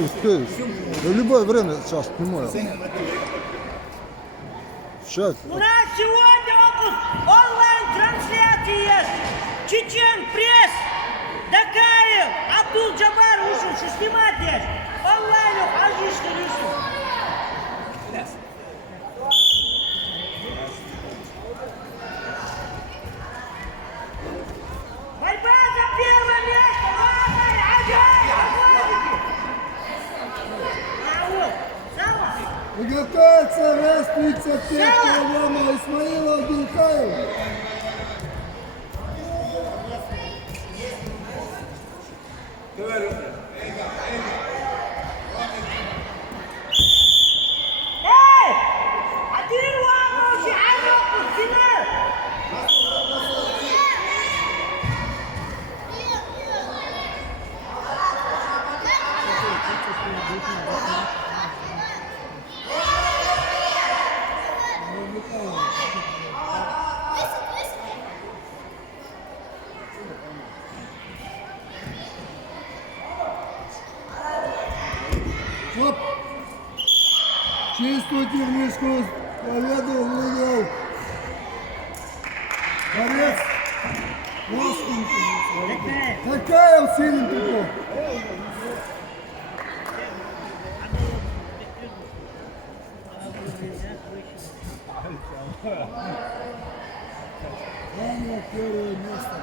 Ух ты, в любое время сейчас снимаю. Сейчас. У нас сегодня онлайн-трансляции есть. Чечен пресс, Дакаев, Абдул-Джабар вышел, что снимать здесь. Онлайн, Хажишка вышел. Борьба за первое место. Ладно, Аджай, Приготовиться раз 35 килограмма Исмаила Абдулкаева. Эй! Один лапу, Арапу, финал! Оп! Чистую техническую победу выиграл борец Такаев сильный. Главное первое место.